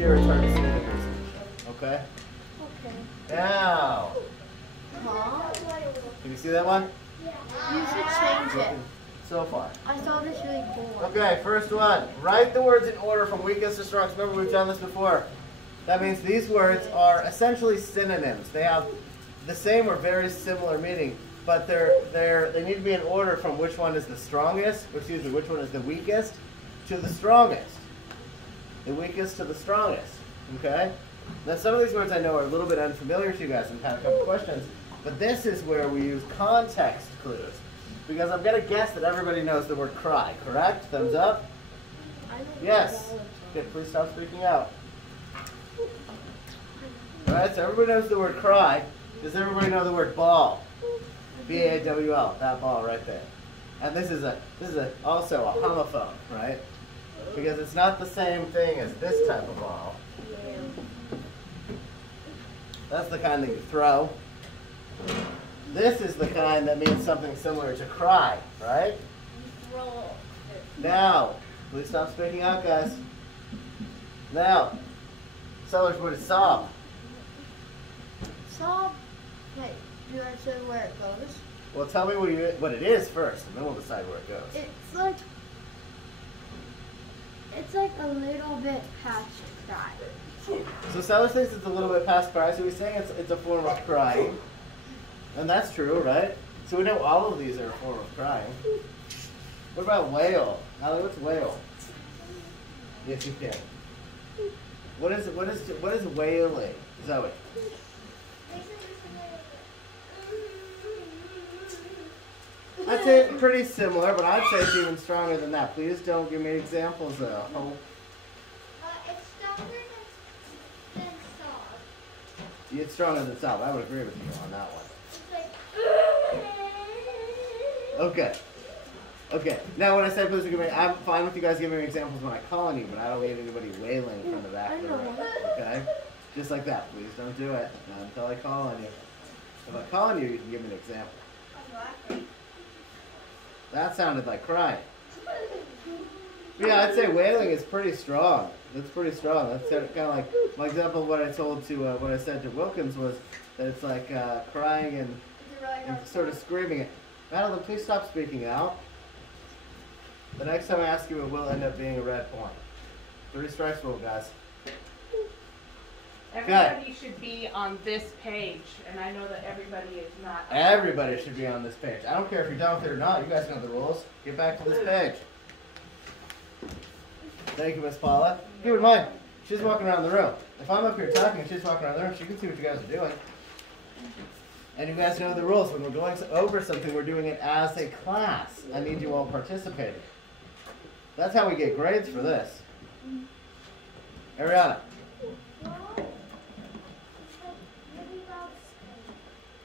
year return to see the research. Okay? Okay. Now, Mom? can you see that one? You should change it. So far. I thought it's really cool. Okay, first one. Write the words in order from weakest to strongest. Remember, we've done this before. That means these words are essentially synonyms. They have the same or very similar meaning, but they need to be in order from which one is the strongest, excuse me, which one is the weakest to the strongest. The weakest to the strongest. Okay? Now, some of these words I know are a little bit unfamiliar to you guys. I've had a couple questions, but this is where we use context clues. Because I'm going to guess that everybody knows the word cry, correct? Thumbs up? Yes. Okay, please stop speaking out. Alright, so everybody knows the word cry. Does everybody know the word ball? B-A-W-L, that ball right there. And this is also a homophone, right? Because it's not the same thing as this type of ball. That's the kind that you throw. This is the kind that means something similar to cry, right? Now, please stop speaking out, guys. Now, Sellers, what is sob? Sob? Hey, do I say where it goes? Well, tell me what it is first, and then we'll decide where it goes. It's like a little bit past cry. So Sellers thinks it's a little bit past cry, so he's saying it's a form of crying. And that's true, right? So we know all of these are a form of crying. What about wail? Allie, what's wail? Yes, you can. What is wailing? Zoe? I'd say it's pretty similar, but I'd say it's even stronger than that. Please don't give me examples, though. It's stronger than sob. It's stronger than sob. I would agree with you on that one. Okay. Okay. Now, when I say please give me, I'm fine with you guys giving me examples when I call on you, but I don't need anybody wailing from the back of the room. Okay? Just like that. Please don't do it. Not until I call on you. If I call on you, you can give me an example. That sounded like crying. Yeah, I'd say wailing is pretty strong. That's pretty strong. That's kind of like my example of what I told to what I said to Wilkins was that it's like crying and sort of screaming it. Madeline, please stop speaking out. The next time I ask you, it will end up being a red point. 3 strikes rule, guys. Everybody should be on this page, and I know that everybody is not. Everybody should be on this page. I don't care if you're done with it or not. You guys know the rules. Get back to this page. Thank you, Miss Paula. Keep in mind, she's walking around the room. If I'm up here talking and she's walking around the room, she can see what you guys are doing. And you guys know the rules. When we're going over something, we're doing it as a class. I need you all participating. That's how we get grades for this. Ariana.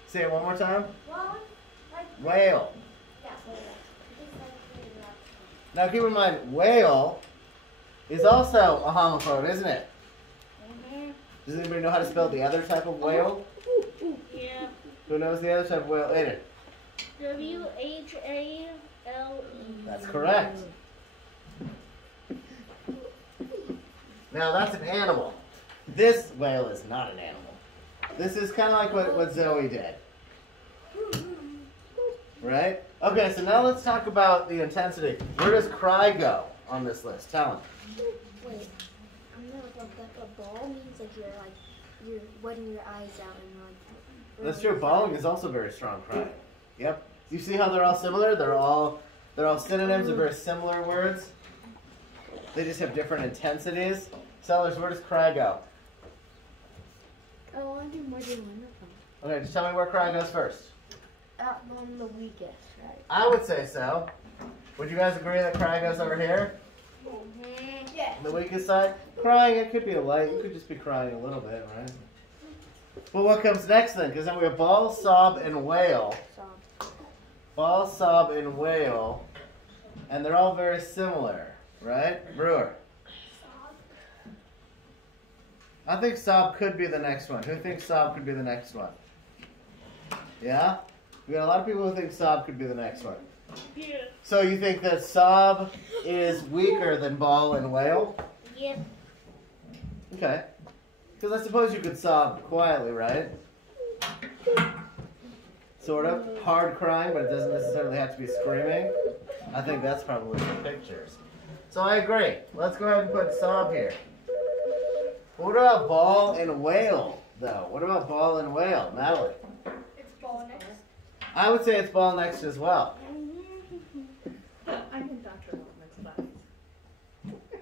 Say it one more time. Whale. Now keep in mind, whale is also a homophone, isn't it? Does anybody know how to spell the other type of whale? Yeah. Who knows the other type of whale? Aiden. W-H-A-L-E. That's correct. Now that's an animal. This whale is not an animal. This is kind of like what Zoe did. Right? Okay, so now let's talk about the intensity. Where does cry go on this list? Tell him. Wait, I'm not like a ball means like you're wetting your eyes out and like. That's true. Bawling is also very strong crying. Yep. You see how they're all similar? They're all synonyms of very similar words. They just have different intensities. Sellers, where does cry go? Oh, I do more than one of them. Okay, just tell me where cry goes first. On the weakest, right? I would say so. Would you guys agree that cry goes over here? Yeah. On the weakest side? Crying, it could be a light. You could just be crying a little bit, right? But what comes next then? Because then we have bawl, sob, and wail. Sob. Bawl, sob, and wail. And they're all very similar, right? Brewer. I think sob could be the next one. Who thinks sob could be the next one? Yeah? We got a lot of people who think sob could be the next one. Yeah. So you think that sob is weaker than bawl and wail? Yep. Okay. Because I suppose you could sob quietly, right? Sort of. Hard crying, but it doesn't necessarily have to be screaming. I think that's probably the pictures. So I agree. Let's go ahead and put sob here. What about bawl and wail, though? What about bawl and wail? Natalie? It's ball next. I would say it's bawl next as well. I'm in Dr. Waldman's class.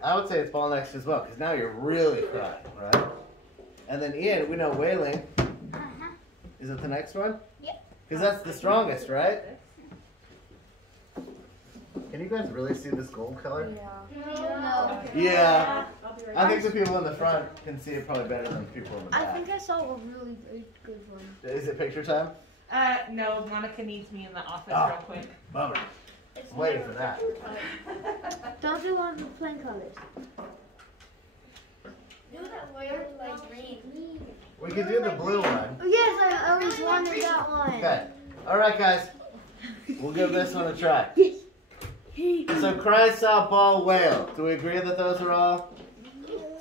I would say it's bawl next as well, because now you're really crying, right? And then Ian, we know wailing. Is it the next one? Yep. Because that's the strongest, right? Can you guys really see this gold color? No. Yeah. I'll be right I back. think the people in the front can see it probably better than the people in the I back. think I saw a really good one. Is it picture time? No, Monica needs me in the office Oh. real quick. Bummer. I'm waiting for that. Don't do one with plain colors. Do that weird like green. We could do the blue one. Oh, yes, I always wanted that one. Okay. All right, guys. We'll give this one a try. So cry, sob, bawl, wail. Do we agree that those are all?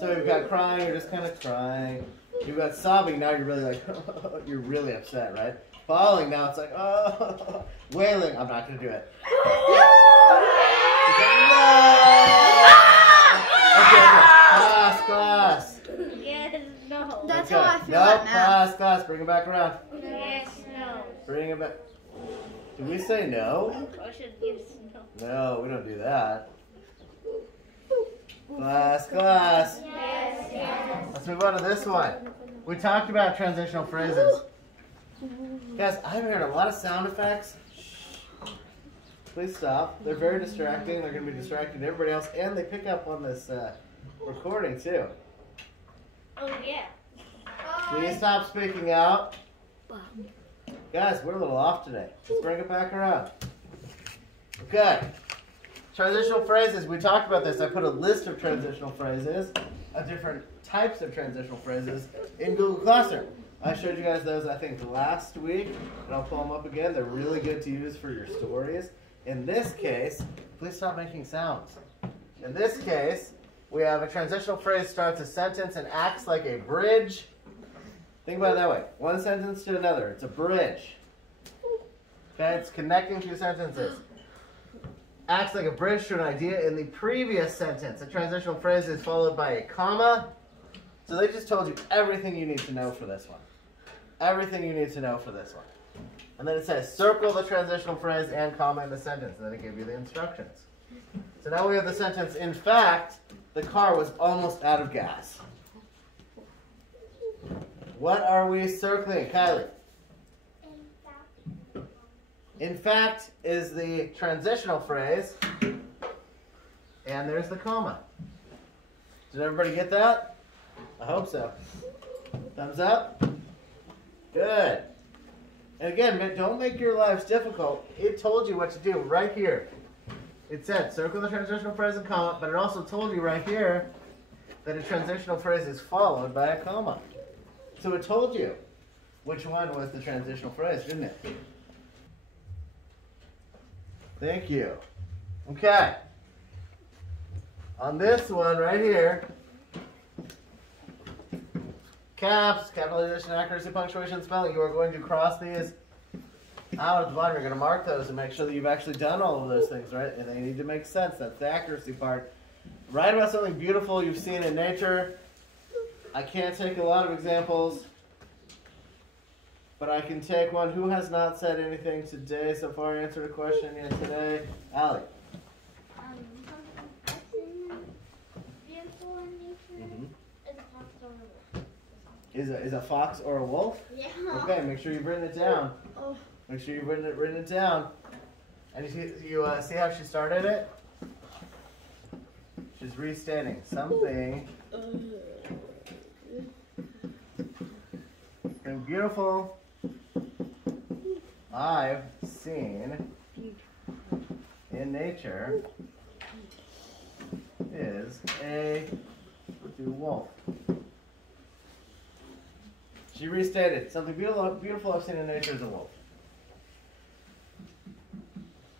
So we've got crying, you're just kind of crying. You've got sobbing, now you're really like, you're really upset, right? Bawling, now it's like, oh. Wailing, I'm not going to do it. Okay. Class. Yes, no. That's Okay. how I feel No, right now. class. Bring it back around. Yes, no. Bring it back. Did we say no? Caution, yes, no. No, we don't do that. Class. Yes, yes. Let's move on to this one. We talked about transitional phrases. Guys, I've heard a lot of sound effects. Please stop. They're very distracting. They're going to be distracting everybody else, and they pick up on this recording too. Oh, yeah. Can you stop speaking out? Guys, we're a little off today. Let's bring it back around. Okay. Transitional phrases. We talked about this. I put a list of transitional phrases, of different types of transitional phrases in Google Classroom. I showed you guys those, I think, last week, and I'll pull them up again. They're really good to use for your stories. In this case, please stop making sounds. In this case, we have a transitional phrase starts a sentence and acts like a bridge. Think about it that way. One sentence to another. It's a bridge. Okay, it's connecting two sentences. Acts like a bridge to an idea in the previous sentence. A transitional phrase is followed by a comma. So they just told you everything you need to know for this one. Everything you need to know for this one. And then it says circle the transitional phrase and comma in the sentence. And then it gives you the instructions. So now we have the sentence, in fact, the car was almost out of gas. What are we circling, Kylie? In fact is the transitional phrase, and there's the comma. Did everybody get that? I hope so. Thumbs up? Good. And again, don't make your lives difficult. It told you what to do right here. It said circle the transitional phrase and comma, but it also told you right here that a transitional phrase is followed by a comma. So it told you which one was the transitional phrase, didn't it? Thank you. Okay. On this one right here, caps, capitalization, accuracy, punctuation, spelling, you are going to cross these out at the bottom. You're going to mark those and make sure that you've actually done all of those things, right? And they need to make sense. That's the accuracy part. Write about something beautiful you've seen in nature. I can't take a lot of examples, but I can take one. Who has not said anything today so far? Answered a question yet today? Allie. I've seen beautiful in nature. Is a fox or a wolf? Is a fox or a wolf? Yeah. Okay, make sure you've written it down. Oh. Make sure you've written it down. And you see how she started it? She's restating something beautiful I've seen in nature is a wolf. She restated something beautiful I've seen in nature is a wolf.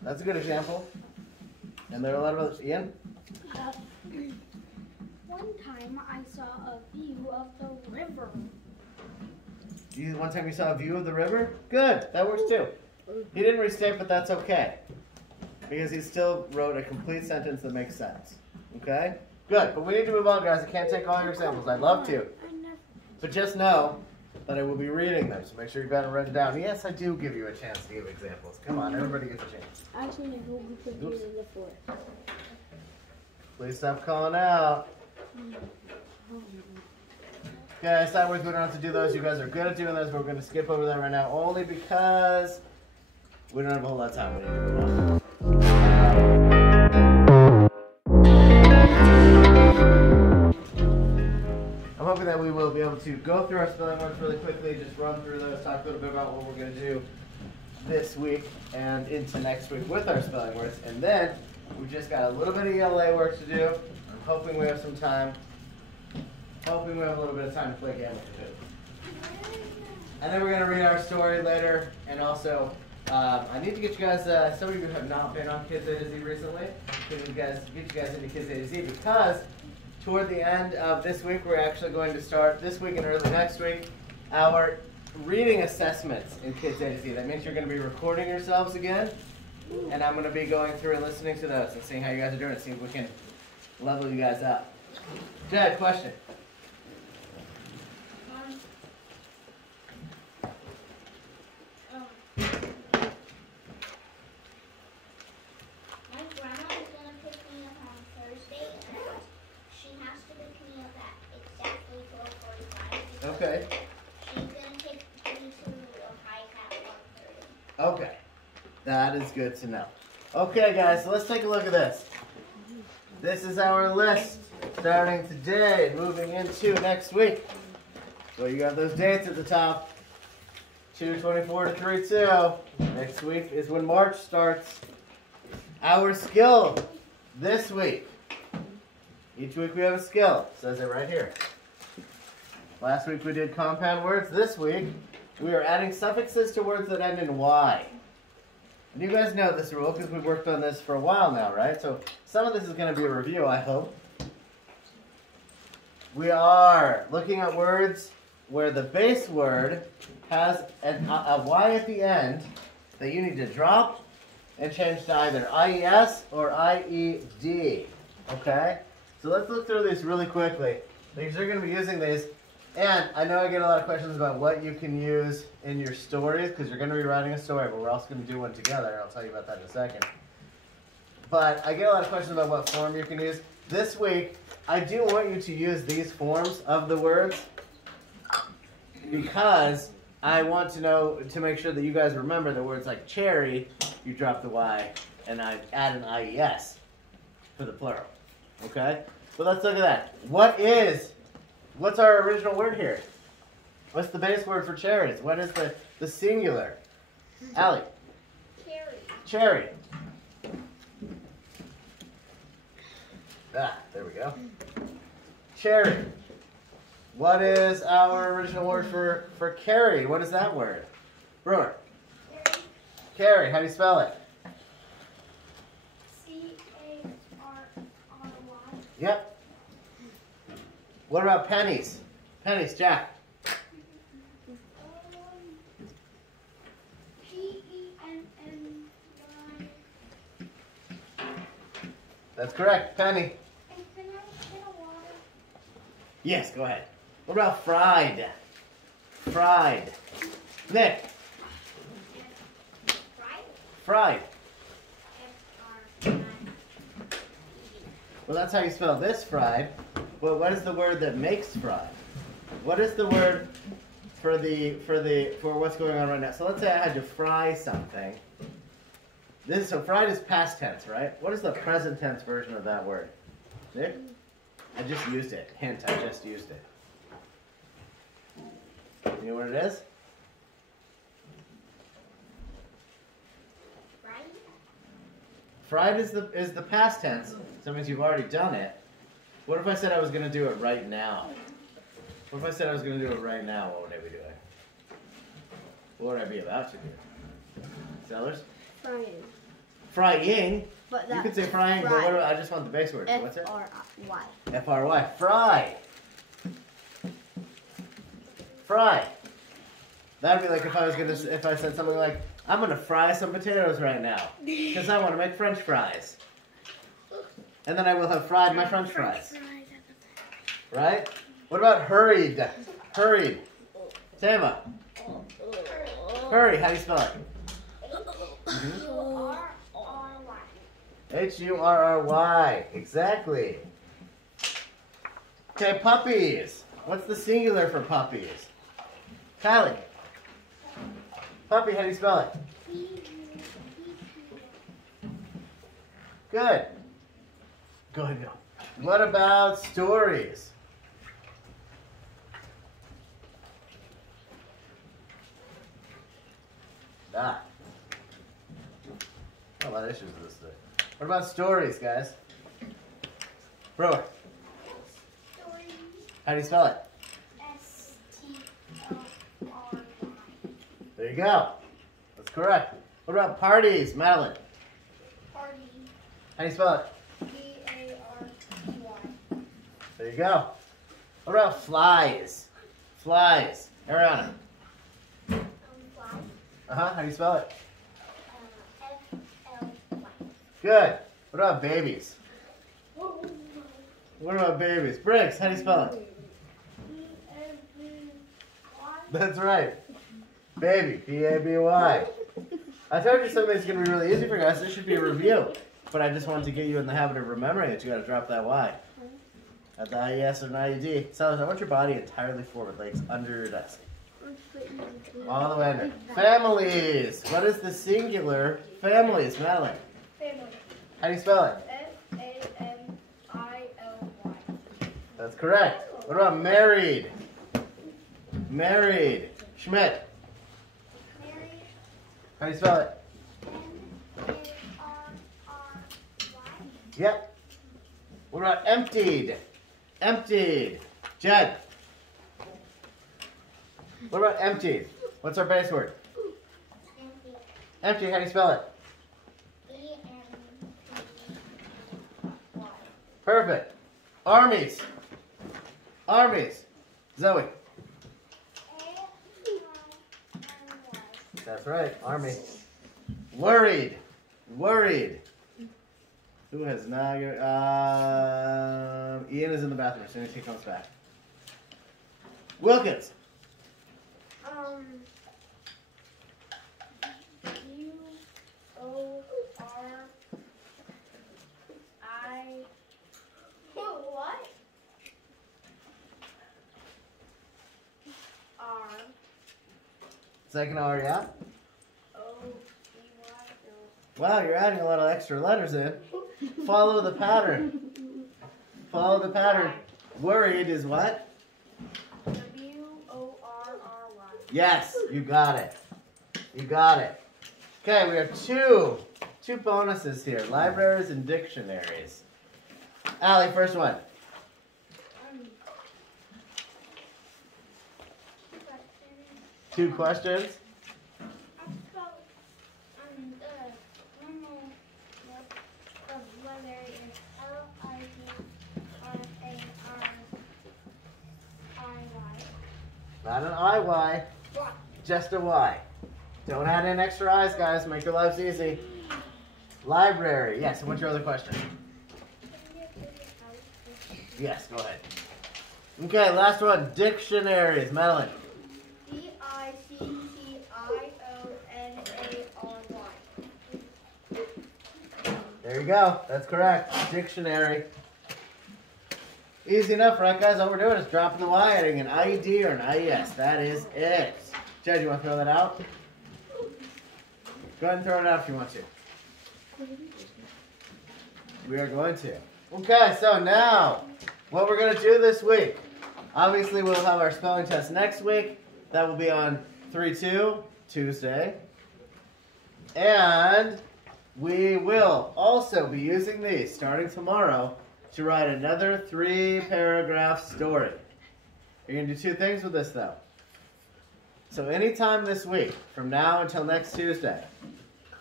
That's a good example. And there are a lot of others. Ian? one time I saw a view of the river. One time you saw a view of the river? Good, that works too. He didn't restate, but that's okay. Because he still wrote a complete sentence that makes sense. Okay? Good, but we need to move on, guys. I can't take all your examples. I'd love to. But just know that I will be reading them, so make sure you've got it written down. Yes, I do give you a chance to give examples. Come on, everybody gets a chance. Actually, my Google computer is the fourth. Please stop calling out. Okay, side words, we don't have to do those. You guys are good at doing those, but we're going to skip over them right now only because we don't have a whole lot of time. We need to move on. I'm hoping that we will be able to go through our spelling words really quickly, just run through those, talk a little bit about what we're going to do this week and into next week with our spelling words. And then we've just got a little bit of ELA work to do. I'm hoping we have some time. Hoping we have a little bit of time to play games too. And then we're going to read our story later. And also, I need to get you guys, some of you have not been on Kids A to Z recently, get you guys into Kids A to Z because toward the end of this week, we're actually going to start this week and early next week our reading assessments in Kids A to Z. That means you're going to be recording yourselves again. And I'm going to be going through and listening to those and seeing how you guys are doing and seeing if we can level you guys up. Jed, question? My grandma is going to pick me up on Thursday, and she has to pick me up at exactly 12:45. Okay. She's going to take me to Ohio at 1:30. Okay. That is good to know. Okay, guys, so let's take a look at this. This is our list starting today and moving into next week. So you got those dates at the top. 2/24 to 3/2. Next week is when March starts. Our skill this week. Each week we have a skill. It says it right here. Last week we did compound words. This week we are adding suffixes to words that end in Y. And you guys know this rule because we've worked on this for a while now, right? So some of this is going to be a review, I hope. We are looking at words where the base word has a Y at the end that you need to drop and change to either IES or IED. Okay? So let's look through these really quickly because you're going to be using these. And I know I get a lot of questions about what you can use in your stories because you're going to be writing a story, but we're also going to do one together, and I'll tell you about that in a second. But I get a lot of questions about what form you can use. This week, I do want you to use these forms of the words because I want to know, to make sure that you guys remember the words like cherry, you drop the Y, and I add an IES for the plural. Okay? But let's look at that. What's our original word here? What's the base word for cherries? What is the singular? Allie? Cherry. Cherry. Ah, there we go. Cherry. What is our original word for carry? What is that word? Brewer. Carry. Carry. How do you spell it? CARRY. Yep. What about pennies? Pennies, Jack. PENNY. That's correct. Penny. And can I get a water? Yes, go ahead. What about fried? Fried. Nick. Fried. Fried. Well, that's how you spell this fried. Well, what is the word that makes fried? What is the word for what's going on right now? So let's say I had to fry something. So fried is past tense, right? What is the present tense version of that word? Nick? I just used it. Hint, I just used it. You know what it is? Fried. Fried is the past tense, so it means you've already done it. What if I said I was going to do it right now? What if I said I was going to do it right now? What would I be doing? What would I be about to do? Sellers? Frying. Frying. But You that could say frying, but what about, I just want the base word. So what's it? F-R-Y. F-R-Y. Fry. Fry. That'd be like if I said something like, I'm gonna fry some potatoes right now because I want to make French fries, and then I will have fried my French fries. Right? What about hurried? Hurried. Tama. Hurry. How do you spell it? H-U-R-R-Y. H-U-R-R-Y. Exactly. Okay, puppies. What's the singular for puppies? Kylie. Puppy, how do you spell it? Good. Go ahead, go. What about stories? Ah. A lot of issues with this thing. What about stories, guys? Brewer. Story. How do you spell it? S-T-O-R-Y. There you go. That's correct. What about parties, Madeline? Party. How do you spell it? P-A-R-T-Y. There you go. What about flies? Flies. Ariana. Fly. How do you spell it? F-L-Y. Good. What about babies? What about babies? Briggs, how do you spell it? B-A-B-Y. That's right. Baby. P-A-B-Y. I told you something's going to be really easy for you guys. This should be a review. But I just wanted to get you in the habit of remembering it. You got to drop that Y. At the IES or an IED. So I want your body entirely forward, legs under your desk. All the way under. Families. What is the singular families, Madeline? Family. How do you spell it? F-A-M-I-L-Y. That's correct. What about married? Married. Schmidt. Mary. How do you spell it? M-A-R-R-Y. Yep. What about emptied? Emptied. Jed. What about emptied? What's our base word? Empty. Empty, how do you spell it? E-M-P-Y. Perfect. Armies. Armies. Zoe. A-R-R-Y. That's right, army. Worried. Worried. Who has not? Ian is in the bathroom as soon as he comes back. Wilkins. U-O-R-I. What? R. Second R, yeah? O-E-Y. Wow, you're adding a lot of extra letters in. Follow the pattern. Follow the pattern. Worried is what? W-O-R-R-Y. Yes, you got it. You got it. Okay, we have two bonuses here. Libraries and dictionaries. Allie, first one. Two questions. I spelled the normal letter is L-I-D-R-A-R-I-Y. Not an I-Y, just a Y. Don't add in extra I's, guys. Make your lives easy. Library. Yes, and what's your other question? Yes, go ahead. Okay, last one. Dictionaries. Madeline. D-I-C-T-I-O-N-A-R-Y. There you go. That's correct. Dictionary. Easy enough, right, guys? All we're doing is dropping the Y, adding an IED or an IES. That is it. Jed, you want to throw that out? Go ahead and throw it out if you want to. We are going to. Okay, so now, what we're going to do this week. Obviously, we'll have our spelling test next week. That will be on 3/2, Tuesday. And we will also be using these, starting tomorrow, to write another 3-paragraph story. You're going to do two things with this, though. So anytime this week, from now until next Tuesday,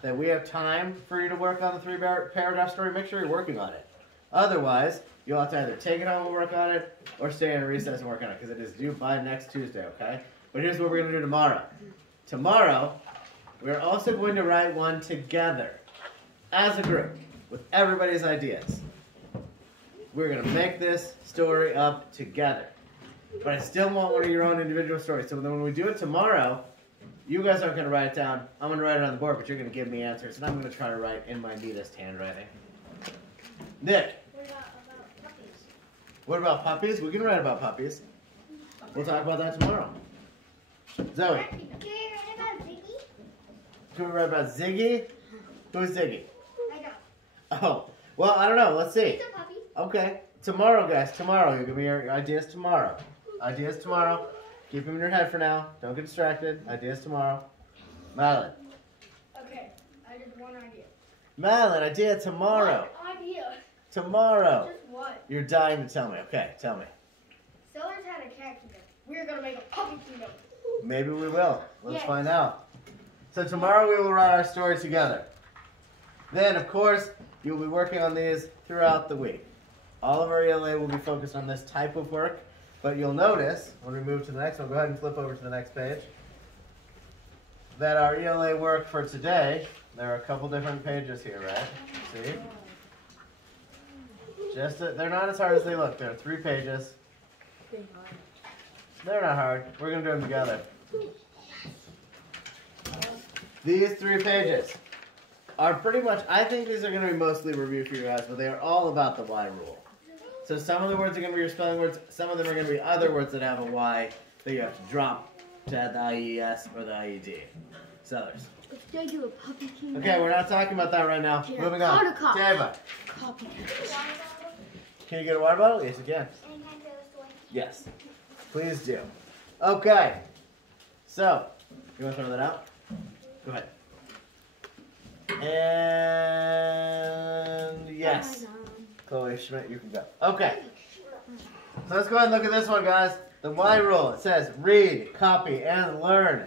that we have time for you to work on the 3-paragraph story, make sure you're working on it. Otherwise, you'll have to either take it home and work on it, or stay in a recess and work on it, because it is due by next Tuesday, okay? But here's what we're going to do tomorrow. Tomorrow, we're also going to write one together, as a group, with everybody's ideas. We're going to make this story up together. But I still want one of your own individual stories. So then when we do it tomorrow, you guys aren't going to write it down. I'm going to write it on the board, but you're going to give me answers. And I'm going to try to write in my neatest handwriting. Nick. What about puppies? What about puppies? We can write about puppies. We'll talk about that tomorrow. Zoe. Can we write about Ziggy? Can we write about Ziggy? Who's Ziggy? I don't. Oh, well, I don't know. Let's see. He's a puppy. Okay. Tomorrow, guys. Tomorrow. You give me your ideas tomorrow. Ideas tomorrow. Keep them in your head for now. Don't get distracted. Ideas tomorrow. Madeline. Okay, I did one idea. Madeline, idea tomorrow. One idea. Tomorrow. Just what? You're dying to tell me. Okay, tell me. Sellers had a cat kingdom. We're gonna make a puppy kingdom. Maybe we will. Let's Yes. find out. So tomorrow we will write our story together. Then, of course, you'll be working on these throughout the week. All of our ELA will be focused on this type of work, but you'll notice when we move to the next one, go ahead and flip over to the next page, that our ELA work for today, there are a couple different pages here, right? See? They're not as hard as they look. There are 3 pages. They're not hard. We're going to do them together. These 3 pages are pretty much, I think these are going to be mostly review for you guys, but they are all about the Y rule. So some of the words are going to be your spelling words. Some of them are going to be other words that have a Y that you have to drop to add the IES or the IED. Sellers. If they do a puppy kingdom. Okay, we're not talking about that right now. Yeah. Moving on. Autocop. Java. Copy. Can you get a water bottle? Yes, you can. And can I throw this away? Yes. Please do. Okay. So, you want to throw that out? Go ahead. And yes. Chloe Schmidt, you can go. Okay. So let's go ahead and look at this one, guys. The Y rule. It says read, copy, and learn.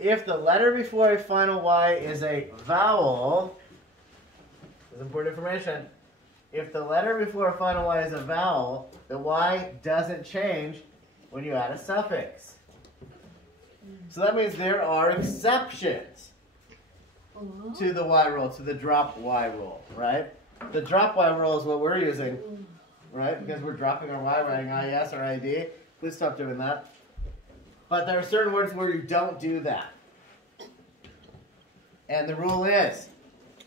If the letter before a final Y is a vowel, this is important information. If the letter before a final Y is a vowel, the Y doesn't change when you add a suffix. So that means there are exceptions to the Y rule, to the drop Y rule, right? The drop Y rule is what we're using, right? Because we're dropping our Y, writing IES or ID. Please stop doing that. But there are certain words where you don't do that. And the rule is,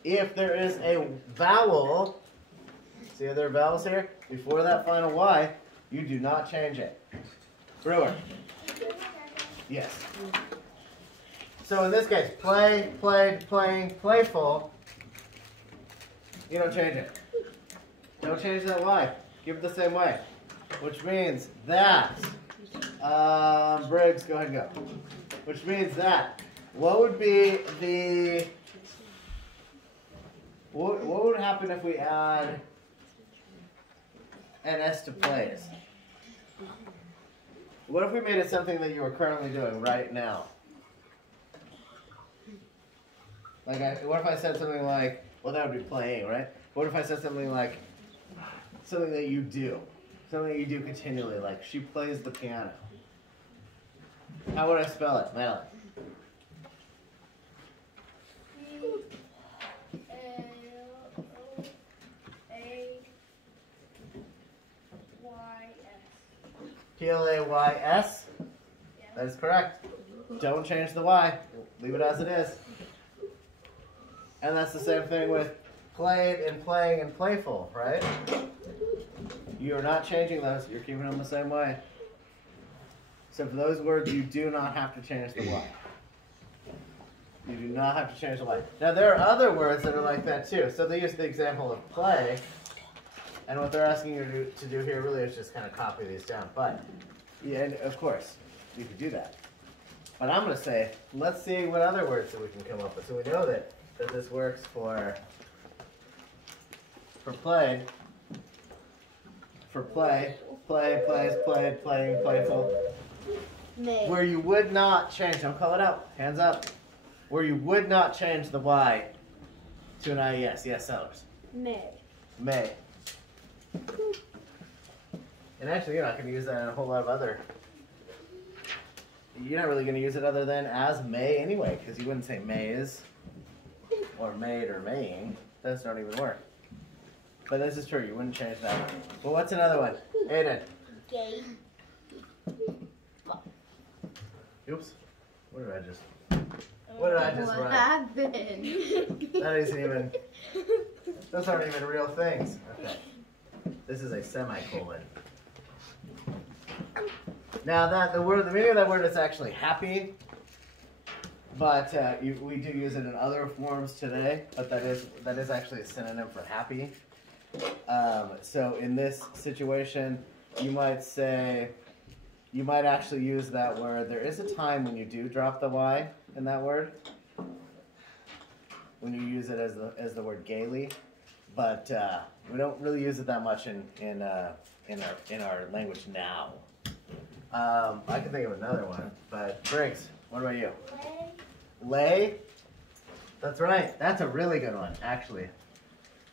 if there is a vowel, see there are vowels here? Before that final Y, you do not change it. Brewer. Yes. So in this case, play, played, playing, playful, you don't change it. Don't change that Y. Keep it the same way. Which means that, Briggs, go ahead and go. Which means that, what would be the, what would happen if we add an S to plays? What if we made it something that you are currently doing right now? Like, what if I said something like, well, that would be playing, right? What if I said something like, something that you do? Something that you do continually, like, she plays the piano. How would I spell it, Madeline? P-L-A-Y-S? That is correct. Don't change the Y. Leave it as it is. And that's the same thing with played and playing and playful, right? You are not changing those. You're keeping them the same way. So for those words, you do not have to change the Y. You do not have to change the Y. Now, there are other words that are like that, too. So they use the example of play. And what they're asking you to do here really is just kind of copy these down. But, yeah, and of course, you could do that. But I'm going to say, let's see what other words that we can come up with. So we know that this works for play. For play, plays, played, playing, playful. Where you would not change, don't call it out, hands up. Where you would not change the Y To an IES. Yes, Sellers. May. May. And actually, you're not going to use that in a whole lot of other. You're not really going to use it other than as may anyway, because you wouldn't say mays or made or maying. Those don't even work. But this is true. You wouldn't change that. Well, what's another one? Aiden. Gay. Oops. What did I just write? What happened? That isn't even. Those aren't even real things. Okay. This is a semicolon. Now the meaning of that word is actually happy, but we do use it in other forms today. But that is actually a synonym for happy. So in this situation, you might actually use that word. There is a time when you do drop the Y in that word, when you use it as the word gaily, but we don't really use it that much in our language now. I can think of another one, but Briggs, what about you? Lay. That's right. That's a really good one, actually,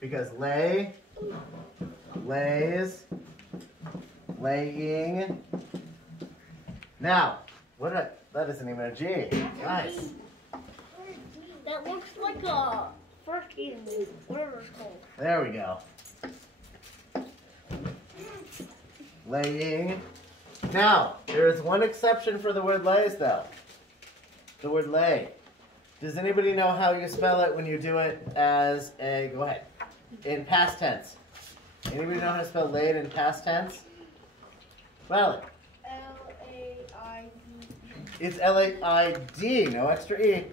because lay, lays, laying. Now, that isn't even a G. Nice. That looks like a freaking, whatever it's called. There we go. Laying. Now, there is one exception for the word lays, though. The word lay. Does anybody know how you spell it when you do it as a, go ahead, in past tense? Anybody know how to spell laid in past tense? Well, L-A-I-D. it's L-A-I-D, no extra E.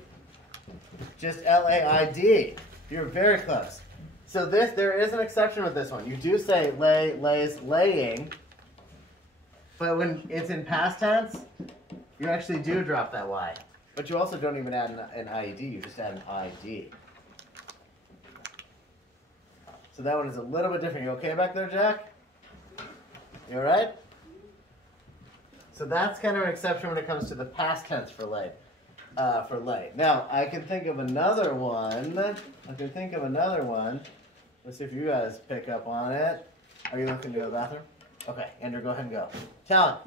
Just L-A-I-D. You're very close. So there is an exception with this one. You do say lay, lays, laying, but when it's in past tense, you actually do drop that Y. But you also don't even add an IED, you just add an ID. So that one is a little bit different. You okay back there, Jack? You alright? So that's kind of an exception when it comes to the past tense for lay. Now, I can think of another one. Let's see if you guys pick up on it. Are you looking to go to the bathroom? Okay, Andrew, go ahead and go. Talon.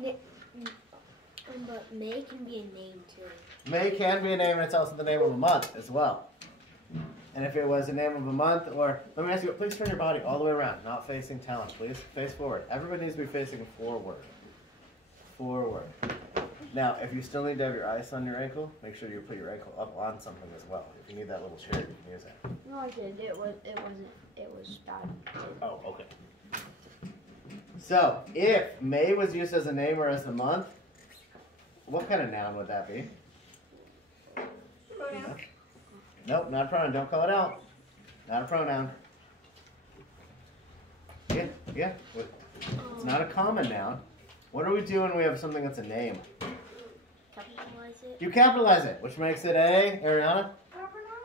But May can be a name too. May can be a name, and it's also the name of a month as well. And if it was a name of a month, or let me ask you, please turn your body all the way around, not facing Talon, please. Face forward. Everybody needs to be facing forward. Forward. Now, if you still need to have your ice on your ankle, make sure you put your ankle up on something as well. If you need that little chair, you can use it. No, I did. It was bad. Oh, okay. So, if May was used as a name or as the month, what kind of noun would that be? Pronoun. Nope, not a pronoun. Don't call it out. Not a pronoun. Yeah. It's not a common noun. What do we do when we have something that's a name? Capitalize it. You capitalize it, which makes it a, Ariana?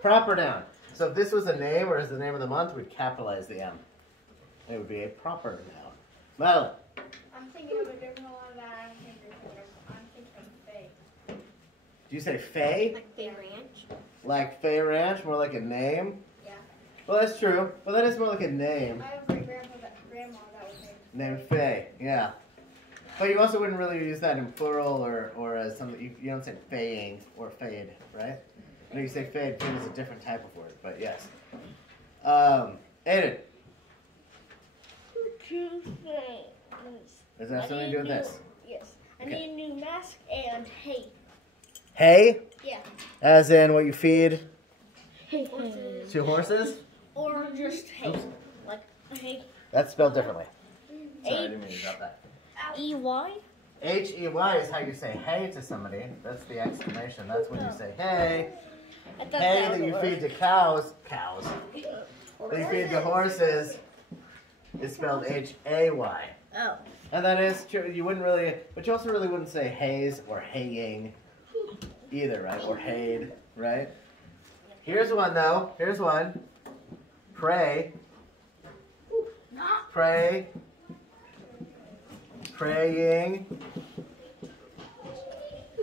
Proper noun. So if this was a name or is the name of the month, we'd capitalize the M. It would be a proper noun. Madeline. I'm thinking of a different one that I think I'm thinking of Faye. Do you say Faye? Like Bay Ranch. Like Faye Ranch, more like a name? Yeah. Well, that's true, but that is more like a name. I have a great grandma that was Named Faye, yeah. But you also wouldn't really use that in plural or as something, you don't say faying or fade, right? No, you say fade, fade is a different type of word, but yes. Aiden. Two things. Does that have something to do with this? Yes. I Okay. need a new mask and hay. Hay? Yeah. As in what you feed Horses. to horses? Or just hay. Oops. Like hay. That's spelled differently. Sorry, I didn't mean to drop that. E-Y? H-E-Y is how you say hey to somebody. That's the exclamation. That's when you say hey. I thought Hay that was that you a feed to cows. That you feed to horses is spelled H-A-Y. Oh. And that is true. You wouldn't really, but you also really wouldn't say haze or haying either, right? Or hayed, right? Here's one though. Here's one. Pray. Pray. Praying.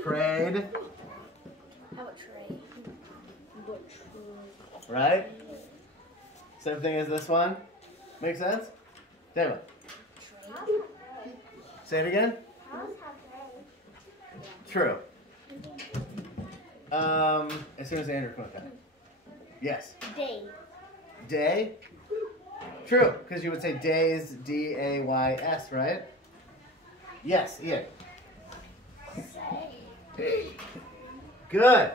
Prayed. How about Trey? Right? Same thing as this one. Make sense? David, say it again. True. As soon as Andrew comes back. Yes. Day. Day? True, because you would say days, D-A-Y-S, right? Yes, Ian. Good.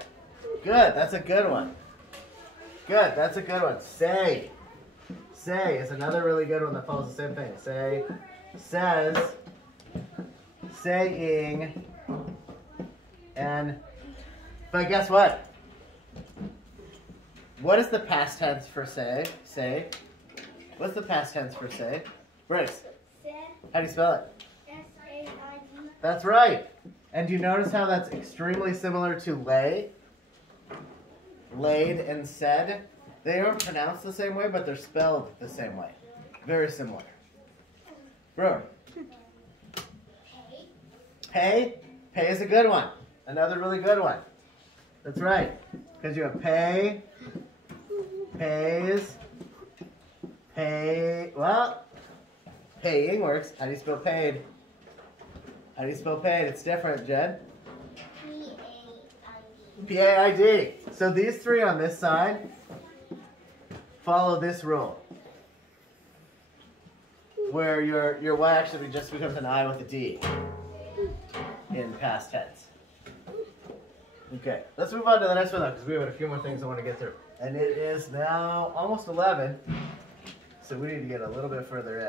Good, that's a good one. Good, that's a good one. Say. Say is another really good one that follows the same thing. Say, says, saying, and, but guess what? What is the past tense for say? Say. What's the past tense for say? Bryce. How do you spell it? S-A-I-D. That's right. And do you notice how that's extremely similar to lay? Laid and said. They aren't pronounced the same way, but they're spelled the same way. Very similar. Brewer. Pay. Pay. Pay is a good one. Another really good one. That's right. Because you have pay, pays, pay. Well, paying works. How do you spell paid? How do you spell paid? It's different, Jed. P-A-I-D. P-A-I-D. So these three on this side follow this rule, where your Y actually just becomes an I with a D in past tense. Okay, let's move on to the next one though, because we have a few more things I want to get through. And it is now almost 11, so we need to get a little bit further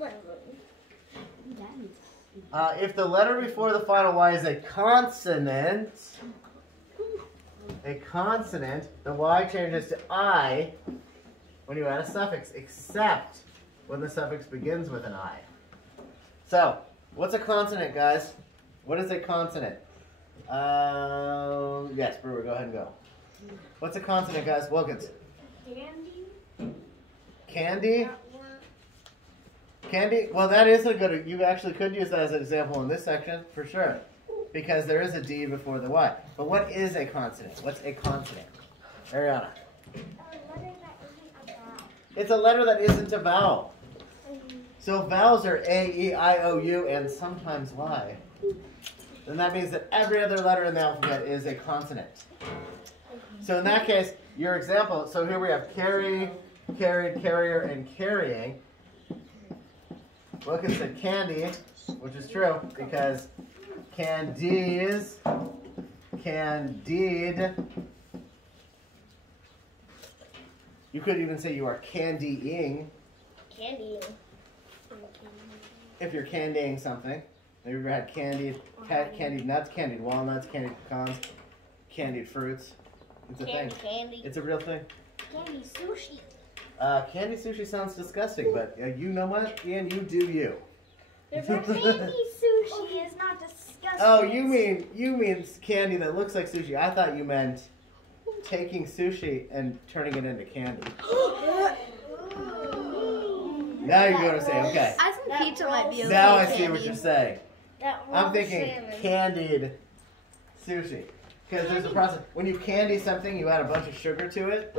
in. If the letter before the final Y is a consonant, the Y changes to I when you add a suffix, except when the suffix begins with an I. So, what's a consonant, guys? What is a consonant? Yes, Brewer, go ahead and go. What's a consonant, guys? Wilkins. Candy. Candy? Candy? Well, that is a good, you actually could use that as an example in this section, for sure. Because there is a D before the Y. But what is a consonant? What's a consonant? Ariana. It's a letter that isn't a vowel. So vowels are A, E, I, O, U, and sometimes Y. Then that means that every other letter in the alphabet is a consonant. So in that case, your example, so here we have carry, carried, carrier, and carrying. Wilkins said candy, which is true, because candies, candid. You could even say you are candying. Candy. If you're candying something. Maybe you've ever had candied nuts, candied walnuts, candied pecans, candied fruits. It's a thing. Candy. It's a real thing. Candy sushi. Candy sushi sounds disgusting, but you know what, Ian? You do you. Candy sushi is not disgusting. Oh, you mean candy that looks like sushi. I thought you meant taking sushi and turning it into candy. Now you're going to say, okay. I think pizza might be okay. Now I see what you're saying. I'm thinking salmon. candied sushi. Because there's a process. When you candy something, you add a bunch of sugar to it.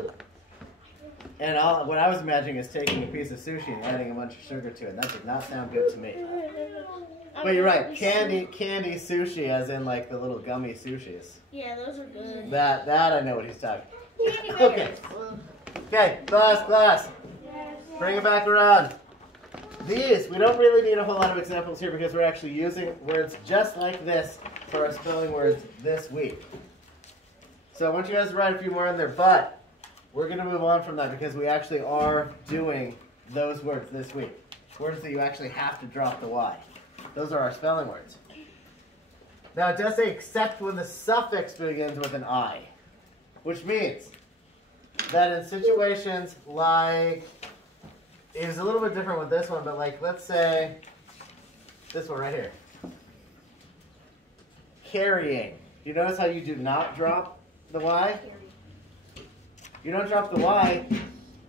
And what I was imagining is taking a piece of sushi and adding a bunch of sugar to it. That did not sound good to me. But you're right. Candy sushi, as in like the little gummy sushis. Yeah, those are good. That I know what he's talking. Okay. Okay, class. Bring it back around. These, we don't really need a whole lot of examples here because we're actually using words just like this for our spelling words this week. So I want you guys to write a few more in there, but we're going to move on from that because we actually are doing those words this week. Words that you actually have to drop the Y. Those are our spelling words. Now it does say except when the suffix begins with an I, which means that in situations like, it was a little bit different with this one, but like let's say this one right here. Carrying. You notice how you do not drop the Y? You don't drop the Y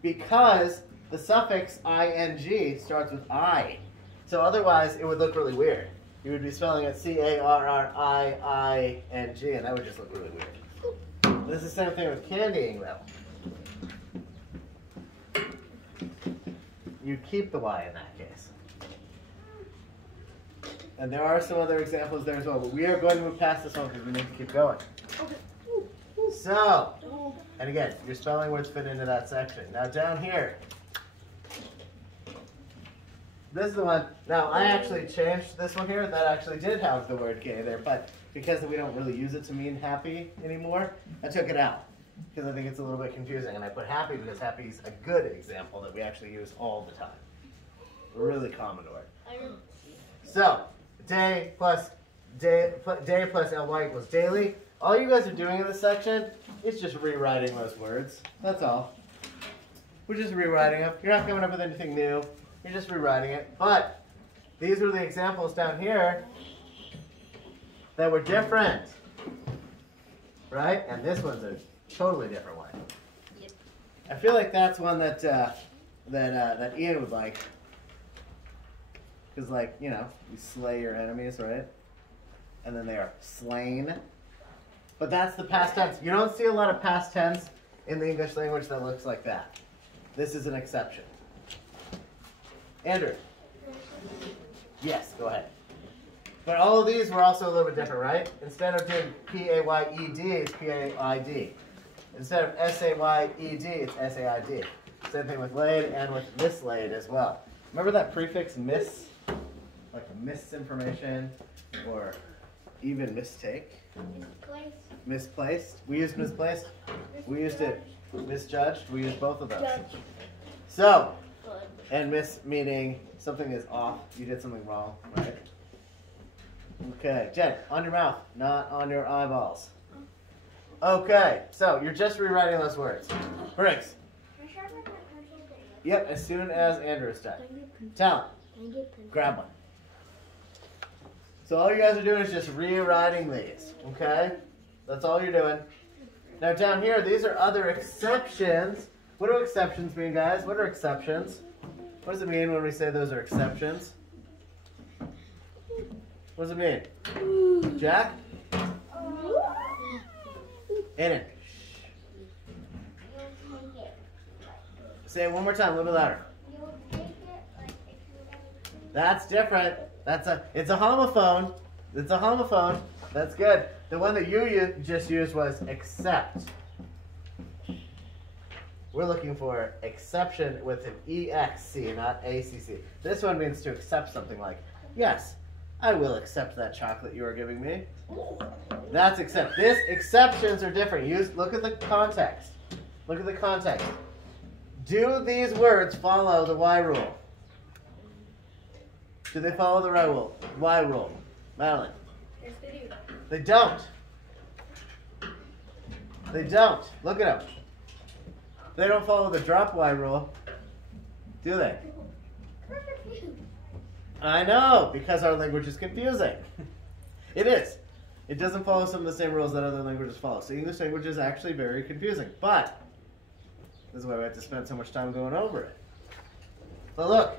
because the suffix ing starts with I. So otherwise it would look really weird. You would be spelling it C-A-R-R-I-I-N-G, and that would just look really weird. This is the same thing with candying though. you keep the Y in that case. And there are some other examples there as well, but we are going to move past this one because we need to keep going. So, and again, your spelling words fit into that section. Now down here, this is the one. Now I actually changed this one here. That actually did have the word gay there, but because we don't really use it to mean happy anymore, I took it out because I think it's a little bit confusing. And I put happy because happy is a good example that we actually use all the time. A really common word. So, day plus ly equals daily. All you guys are doing in this section is just rewriting those words. That's all. We're just rewriting them. You're not coming up with anything new. You're just rewriting it. But these were the examples down here that were different. Right? And this one's a totally different one. Yep. I feel like that's one that Ian would like. Because, like, you know, you slay your enemies, right? And then they are slain. But that's the past tense. You don't see a lot of past tense in the English language that looks like that. This is an exception. Andrew. Yes, go ahead. But all of these were also a little bit different, right? Instead of doing P-A-Y-E-D, it's P-A-I-D. Instead of S-A-Y-E-D, it's S-A-I-D. Same thing with laid and with mislaid as well. Remember that prefix mis? Like a misinformation or even mistake? Misplaced. Misplaced. We used misplaced. We used it misjudged. We used both of those. Judge. So, and miss meaning something is off. You did something wrong, right? Okay, Jen, on your mouth, not on your eyeballs. Okay, so you're just rewriting those words. Briggs. Yep, as soon as Andrew is done. Talent, grab one. So all you guys are doing is just rewriting these, okay? That's all you're doing. Now down here, these are other exceptions. What do exceptions mean, guys? What are exceptions? What does it mean when we say those are exceptions? What does it mean? Jack? Aiden. Say it one more time, a little bit louder. That's different. It's a homophone. It's a homophone. That's good. The one that you just used was except. We're looking for exception with an EXC, not ACC. This one means to accept something like, yes, I will accept that chocolate you are giving me. That's accept. This exceptions are different. Look at the context. Look at the context. Do these words follow the Y rule? Do they follow the Y rule? Madeline? Yes, they do. They don't. They don't. Look at them. They don't follow the drop Y rule, do they? I know, because our language is confusing. It is. It doesn't follow some of the same rules that other languages follow. So English language is actually very confusing. But this is why we have to spend so much time going over it. But look,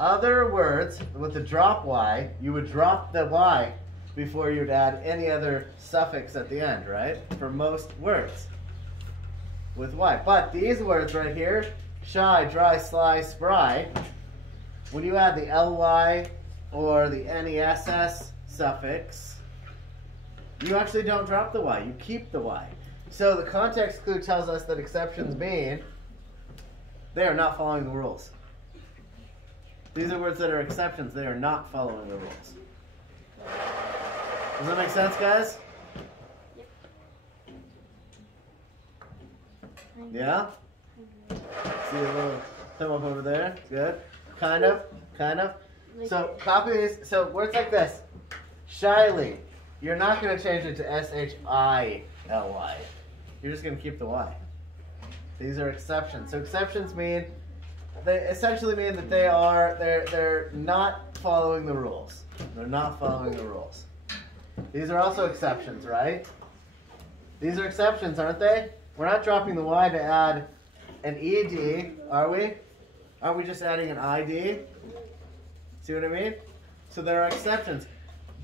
other words with the drop Y, you would drop the Y before you'd add any other suffix at the end, right? For most words with Y. But these words right here, shy, dry, sly, spry, when you add the ly or the ness suffix, you actually don't drop the Y, you keep the Y. So the context clue tells us that exceptions mean they are not following the rules. These are words that are exceptions, they are not following the rules. Does that make sense, guys? Yeah? See a little thumb up over there. Good. Kind of. So copy these. So words like this. Shyly. You're not going to change it to S-H-I-L-Y. You're just going to keep the Y. These are exceptions. So exceptions mean, they essentially mean that they're not following the rules. They're not following the rules. These are also exceptions, right? These are exceptions, aren't they? We're not dropping the Y to add an ED, are we? Aren't we just adding an ID? See what I mean? So there are exceptions.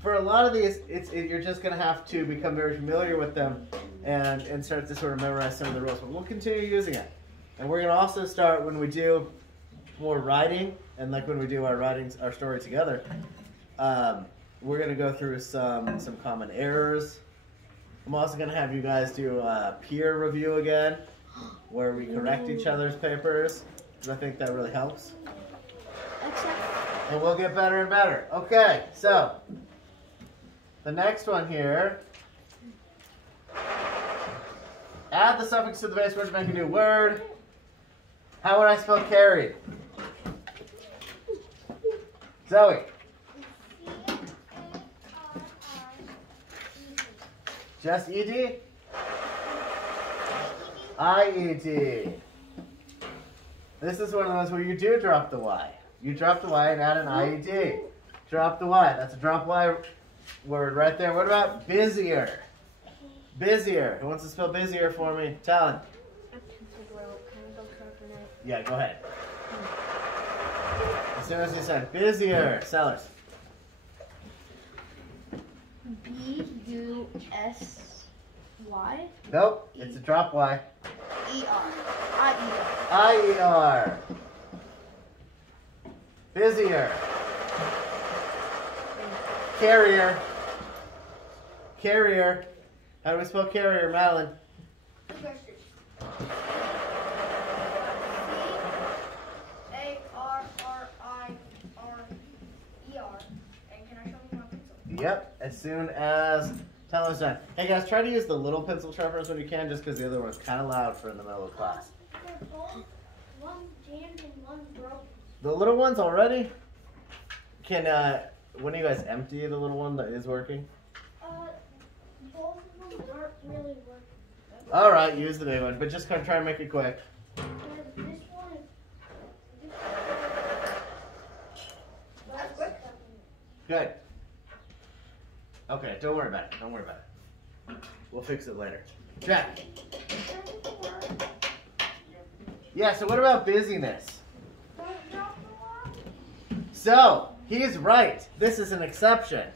For a lot of these, you're just going to have to become very familiar with them and start to sort of memorize some of the rules. But we'll continue using it. And we're going to also start, when we do more writing, and like when we do our story together, we're gonna go through some common errors. I'm also gonna have you guys do a peer review again, where we correct each other's papers, because I think that really helps. And we'll get better and better. Okay, so the next one here. Add the suffix to the base word to make a new word. How would I spell carried? Zoe. Just ed? IED. This is one of those where you do drop the y. You drop the y and add an IED. Drop the y. That's a drop y word right there. What about busier? Busier. Who wants to spell busier for me? Talon. Yeah, go ahead. As soon as you said busier. Sellers. B-U-S-Y? Nope. It's a drop y. E-R. I-E-R. I-E-R. Busier. Carrier. Carrier. How do we spell carrier, Madeline? C-A-R-R-I-R-E-R. And can I show you my pencil? Yep, as soon as Tyler's done. Hey guys, try to use the little pencil sharpeners when you can, just because the other one's kind of loud for in the middle of class. They're both, one jammed and one broken. The little ones already? Can, when you guys empty the little one that is working? Both of them weren't really working. Alright, use the big one, but just kind of try and make it quick. This one is. That's quick. Good. Okay, don't worry about it. Don't worry about it. We'll fix it later. Jack. Yeah, so what about busyness? So, he's right. This is an exception.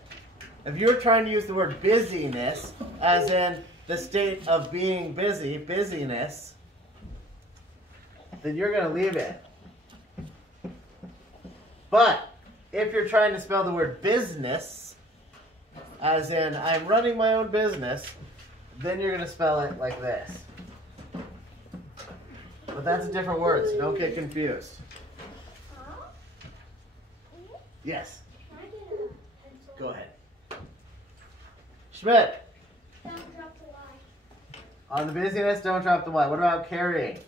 If you're trying to use the word busyness, as in the state of being busy, busyness, then you're going to leave it. But, if you're trying to spell the word business, as in I'm running my own business, then you're going to spell it like this. But that's a different word, so don't get confused. Yes. Can I get a pencil? Go ahead. Schmidt. Don't drop the Y. On the busyness, don't drop the Y. What about carrying?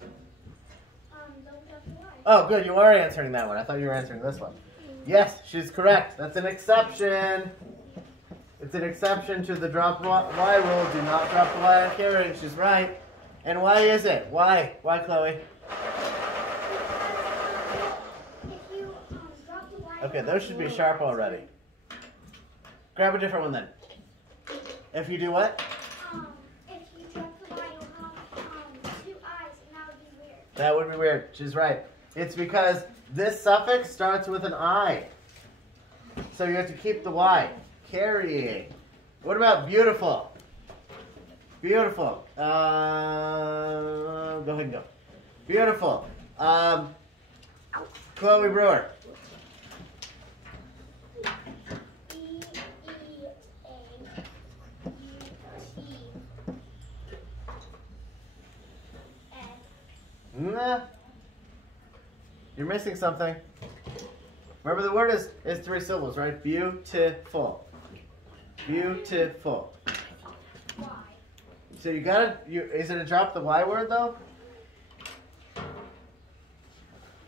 Don't drop the Y. Oh, good. You are answering that one. I thought you were answering this one. Yes, she's correct. That's an exception. It's an exception to the drop Y rule. Do not drop the Y on carrying. She's right. And why is it? Why? Why, Chloe? If you drop the Y. Okay, those should be sharp already. Grab a different one then. If you do what? If you drop the Y, you'll have two I's, and that would be weird. That would be weird. She's right. It's because this suffix starts with an I. So you have to keep the Y. Carrying. What about beautiful? Beautiful. Go ahead and go. Beautiful. Chloe Brewer. Nah. You're missing something. Remember the word is three syllables, right? Beautiful. Beautiful. Y. So you gotta, is it a drop the Y word though?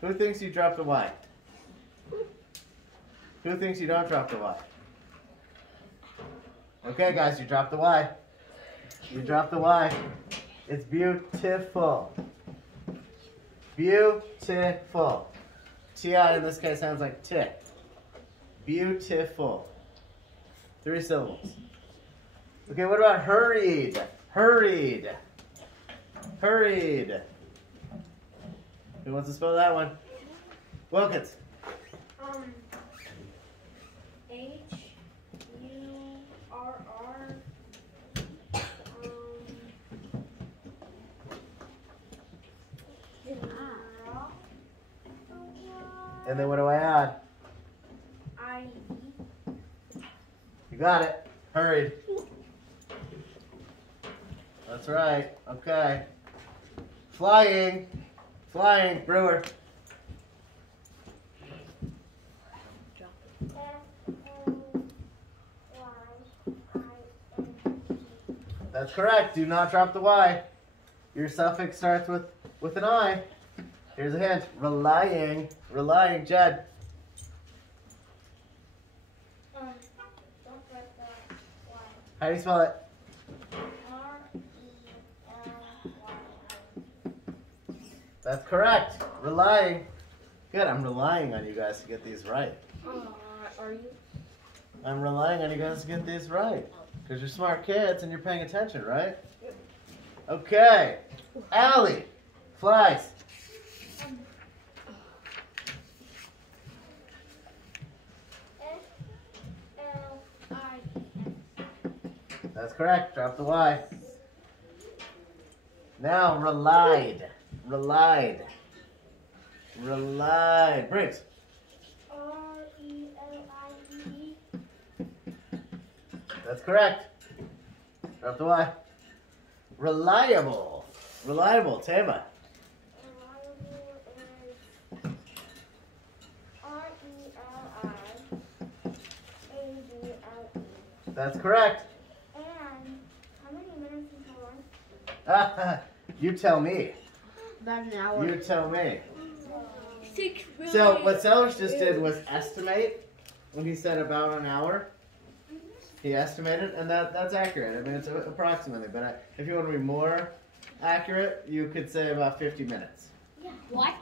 Who thinks you dropped the Y? Who thinks you don't drop the Y? Okay guys, you dropped the Y. You dropped the Y. It's beautiful. Beautiful. T-I in this case sounds like T. Beautiful. Three syllables. Okay, what about hurried? Hurried. Hurried. Who wants to spell that one? Wilkins. H-U-R-R. And then what do I add? I-E. You got it. Hurried. That's right. Okay. Flying. Flying. Brewer. That's correct. Do not drop the Y. Your suffix starts with an I. Here's a hint. Relying. Relying. Jed. Don't forget the Y. How do you spell it? R-E-L-Y-I. That's correct. Relying. Good. I'm relying on you guys to get these right. Are you? I'm relying on you guys to get these right. Because you're smart kids and you're paying attention, right? Yep. Okay. Allie. Flies. S-L-I-E-S. That's correct. Drop the Y. Now, relied. Relied. Relied. Briggs. R-E-L-I-E-D. That's correct. Drop the Y. Reliable. Reliable. Tama. Reliable is R-E-L-I-A-B-L-E. That's correct. And how many minutes until lunch? You tell me. About an hour. You tell me. 6 minutes. So what Sellers just did was estimate when he said about an hour. He estimated, and that's accurate. I mean, it's approximately, but if you want to be more accurate, you could say about 50 minutes. Yeah. What?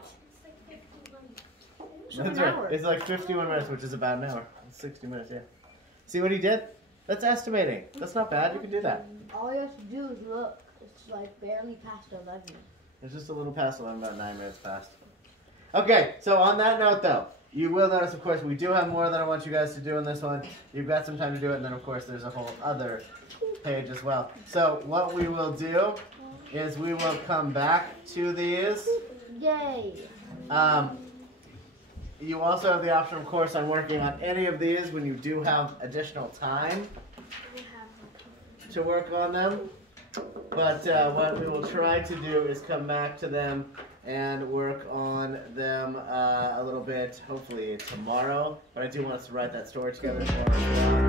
It's like 51. That's an right. hour. It's like 51 minutes, which is about an hour. It's 60 minutes, yeah. See what he did? That's estimating. That's not bad. You can do that. All you have to do is look. It's like barely past 11. It's just a little past 11, about 9 minutes past. Okay, so on that note, though, you will notice, of course, we do have more that I want you guys to do in this one. You've got some time to do it, and then, of course, there's a whole other page as well. So what we will do is we will come back to these. Yay! You also have the option, of course, on working on any of these when you do have additional time to work on them. But what we will try to do is come back to them and work on them a little bit, hopefully tomorrow. But I do want us to write that story together tomorrow as well.